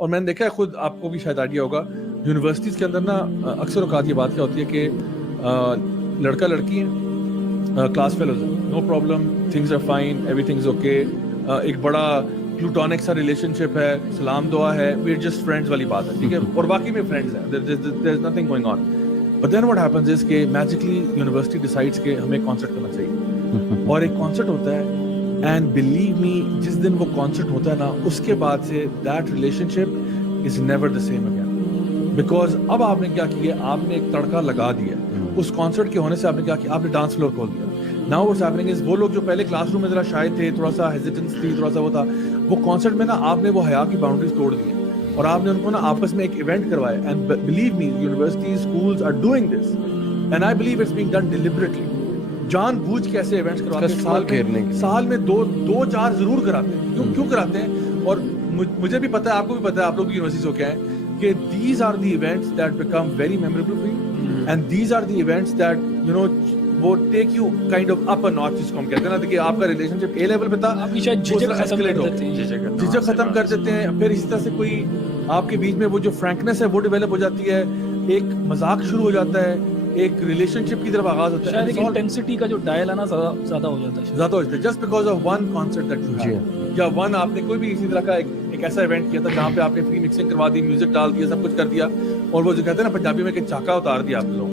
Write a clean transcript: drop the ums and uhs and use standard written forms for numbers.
اور میں نے دیکھا ہے خود, آپ کو بھی شاید آئیڈیا ہوگا, یونیورسٹیز کے اندر نا اکثر اوقات یہ بات کیا ہوتی ہے کہ لڑکا لڑکی ہیں, کلاس فیلوز ہیں, no problem, things are fine, every things okay, ایک بڑا پلوٹونک سا ریلیشن شپ ہے, سلام دعا ہے, وی آر جسٹ فرینڈز والی بات ہے, ٹھیک ہے, اور باقی میں فرینڈز ہیں, there is nothing going on. But then what happens is کہ میجکلی یونیورسٹی ڈیسائڈس کہ ہمیں کانسرٹ کرنا چاہیے, اور ایک کانسرٹ ہوتا ہے, اینڈ بلیو می جس دن وہ کانسرٹ ہوتا ہے نا, اس کے بعد سے that relation ship is never the same again, because اب آپ نے کیا کیا, آپ نے ایک تڑکا لگا دیا اس کانسرٹ کے ہونے سے. آپ نے کیا کیا, آپ نے ڈانس فلور کھول دیا. ناؤ واٹس ہیپننگ از, وہ لوگ جو پہلے کلاس روم میں ذرا شائع تھے, تھوڑا سا ہیزیٹنس تھی, تھوڑا سا وہ تھا, وہ کانسرٹ میں نا آپ نے وہ حیا کی باؤنڈریز توڑ دی اور آپ نے ان کو نا آپس میں ایک ایونٹ کروایا. And believe me universities, schools are doing this, and I believe it's being done deliberately. جان بوجھ کے ایسے ایونٹس کرواتے ہیں, سال میں دو چار ضرور کراتے ہیں. کیوں کراتے ہیں؟ اور مجھے بھی پتا ہے, آپ کو بھی پتا ہے, آپ لوگ بھی یونیورسٹی سے ہو کے آئے ہیں, کہ these are the events that become very memorable for you, and these are the events that you know وہ take you kind of up ناچ, جس کو ہم کہتے ہیں نا, دیکھیے آپ کا ریلیشن شپ اے لیول پہ تھا, جھجک ختم کر دیتے ہیں, پھر اسی طرح سے کوئی آپ کے بیچ میں وہ جو فرینکنس ہے وہ ڈیولپ ہو جاتی ہے, ایک مذاق شروع ہو جاتا ہے, ایک ریلیشن شپ کی طرف آغاز ہوتا ہے, شاید ایک انٹینسٹی کا جو ڈائل ہے نا زیادہ ہو جاتا ہے, just because of one concert that you have, یا ون آپ نے کوئی بھی اسی طرح کا ایک ایسا ایونٹ کیا تھا جہاں پہ آپ نے فری مکسنگ کروا دی, میوزک ڈال دیا, سب کچھ کر دیا, اور وہ جو کہتے ہیں نا پنجابی میں کہ چاکا اتار دیا آپ لوگ.